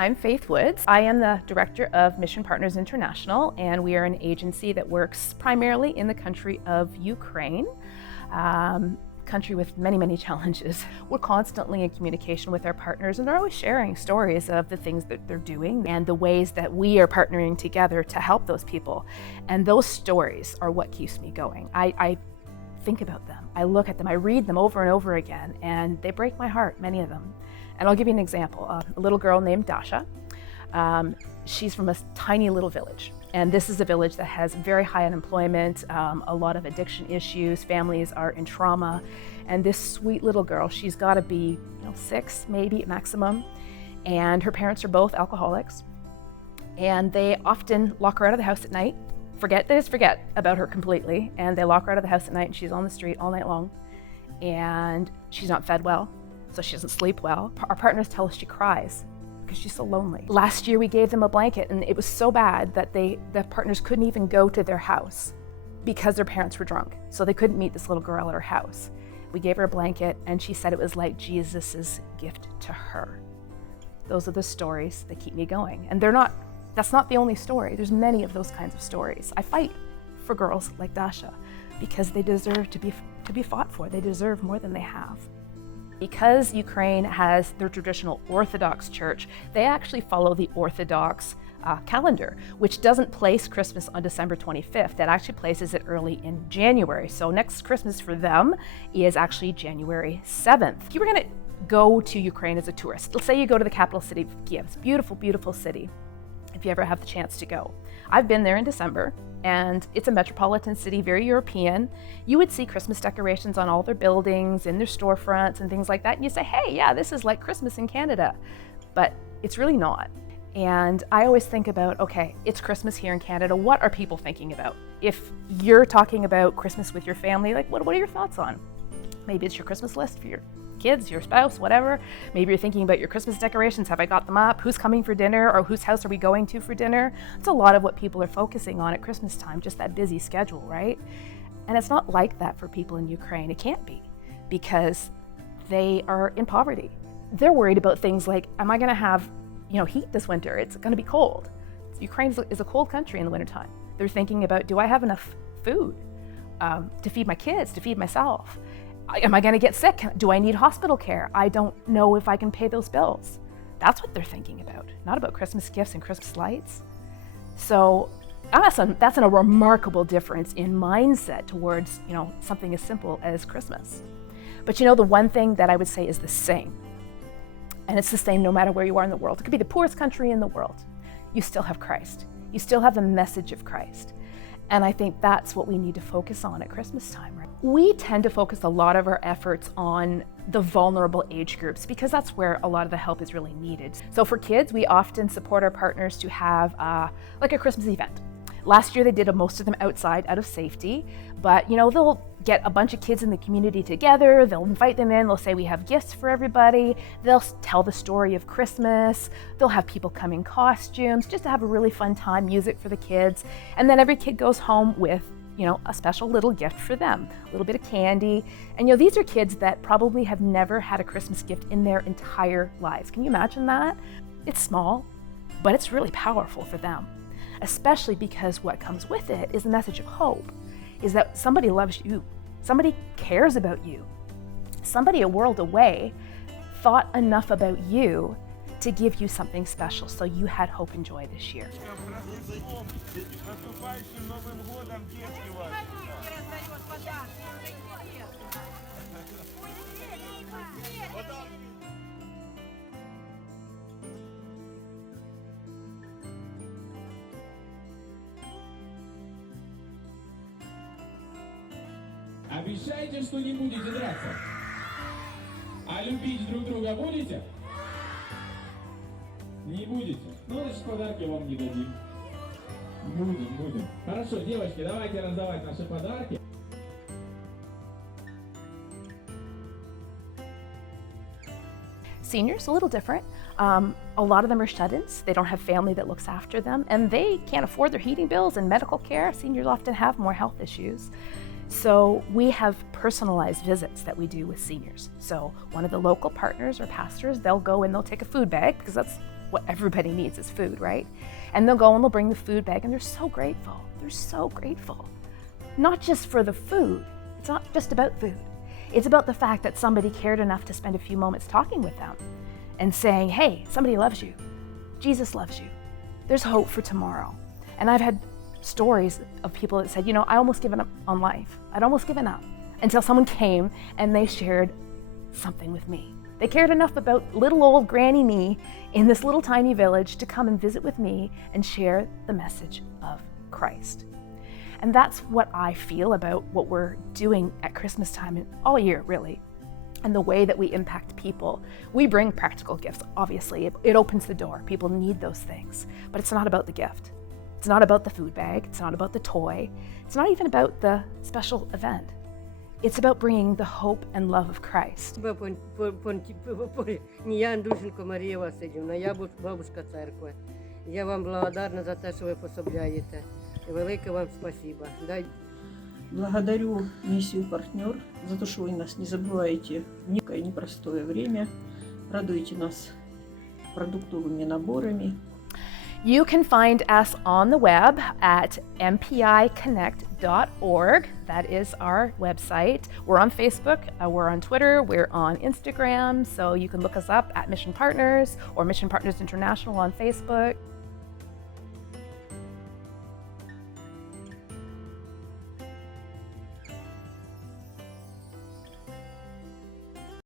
I'm Faith Woods. I am the director of Mission Partners International, and we are an agency that works primarily in the country of Ukraine, country with many, many challenges. We're constantly in communication with our partners, and they're always sharing stories of the things that they're doing and the ways that we are partnering together to help those people. And those stories are what keeps me going. I think about them, I look at them, I read them over and over again, and they break my heart, many of them. And I'll give you an example. A little girl named Dasha. She's from a tiny little village. And this is a village that has very high unemployment, a lot of addiction issues, families are in trauma. And this sweet little girl, she's gotta be 6 maybe maximum. And her parents are both alcoholics. And they often lock her out of the house at night. They just forget about her completely. And they lock her out of the house at night, and she's on the street all night long. And she's not fed well, so she doesn't sleep well. Our partners tell us she cries because she's so lonely. Last year we gave them a blanket, and it was so bad that the partners couldn't even go to their house because their parents were drunk. So they couldn't meet this little girl at her house. We gave her a blanket, and she said it was like Jesus's gift to her. Those are the stories that keep me going. And that's not the only story. There's many of those kinds of stories. I fight for girls like Dasha because they deserve to be fought for. They deserve more than they have. Because Ukraine has their traditional Orthodox church, they actually follow the Orthodox calendar, which doesn't place Christmas on December 25th. It actually places it early in January. So next Christmas for them is actually January 7th. If you were gonna go to Ukraine as a tourist, let's say you go to the capital city of Kiev. It's a beautiful, beautiful city, if you ever have the chance to go. I've been there in December, and it's a metropolitan city, very European. You would see Christmas decorations on all their buildings, in their storefronts and things like that, and you say, hey, yeah, this is like Christmas in Canada, but it's really not. And I always think about, okay, it's Christmas here in Canada, what are people thinking about? If you're talking about Christmas with your family, like what are your thoughts on? Maybe it's your Christmas list for your kids, your spouse, whatever. Maybe you're thinking about your Christmas decorations. Have I got them up? Who's coming for dinner? Or whose house are we going to for dinner? It's a lot of what people are focusing on at Christmas time, just that busy schedule, right? And it's not like that for people in Ukraine. It can't be, because they are in poverty. They're worried about things like, am I gonna have heat this winter? It's gonna be cold. Ukraine is a cold country in the wintertime. They're thinking about, do I have enough food to feed my kids, to feed myself? Am I going to get sick? Do I need hospital care? I don't know if I can pay those bills. That's what they're thinking about, not about Christmas gifts and Christmas lights. So that's a remarkable difference in mindset towards something as simple as Christmas. But the one thing that I would say is the same, and it's the same no matter where you are in the world. It could be the poorest country in the world. You still have Christ. You still have the message of Christ. And I think that's what we need to focus on at Christmas time, right? We tend to focus a lot of our efforts on the vulnerable age groups because that's where a lot of the help is really needed. So for kids, we often support our partners to have like a Christmas event. Last year they did most of them outside out of safety, but they'll get a bunch of kids in the community together, they'll invite them in, they'll say we have gifts for everybody, they'll tell the story of Christmas, they'll have people come in costumes just to have a really fun time, music for the kids, and then every kid goes home with a special little gift for them, a little bit of candy. And these are kids that probably have never had a Christmas gift in their entire lives. Can you imagine that? It's small, but it's really powerful for them, especially because what comes with it is the message of hope, is that somebody loves you, somebody cares about you, somebody a world away thought enough about you to give you something special, so you had hope and joy this year. Обещайте, что не будете драться. А любить друг друга будете? Не будете? Ну, значит, подарки вам не дадим. Будем. Хорошо, девочки, давайте раздавать наши подарки. Seniors, a little different. A lot of them are shut-ins. They don't have family that looks after them, and they can't afford their heating bills and medical care. Seniors often have more health issues. So we have personalized visits that we do with seniors. So one of the local partners or pastors, they'll go and they'll take a food bag because that's what everybody needs is food, right? And they'll go and they'll bring the food bag, and they're so grateful. They're so grateful. Not just for the food. It's not just about food. It's about the fact that somebody cared enough to spend a few moments talking with them and saying, hey, somebody loves you. Jesus loves you. There's hope for tomorrow. And I've had stories of people that said, you know, I almost given up on life. I'd almost given up until someone came and they shared something with me. They cared enough about little old Granny me in this little tiny village to come and visit with me and share the message of Christ. And that's what I feel about what we're doing at Christmas time and all year, really, and the way that we impact people. We bring practical gifts, obviously. It opens the door. People need those things. But it's not about the gift. It's not about the food bag. It's not about the toy. It's not even about the special event. It's about bringing the hope and love of Christ. Я, Андрушенко Марія Васильівна, я бабушка церкви. Я вам благодарна за те, що ви пособляєте. І велике вам спасибо. Благодарю миссию «Партнер» за то, что вы нас не забываете в некое непростое время. Радуете нас продуктовыми наборами. You can find us on the web at mpiconnect.org. That is our website. We're on Facebook, we're on Twitter, we're on Instagram, so you can look us up at Mission Partners or Mission Partners International on Facebook.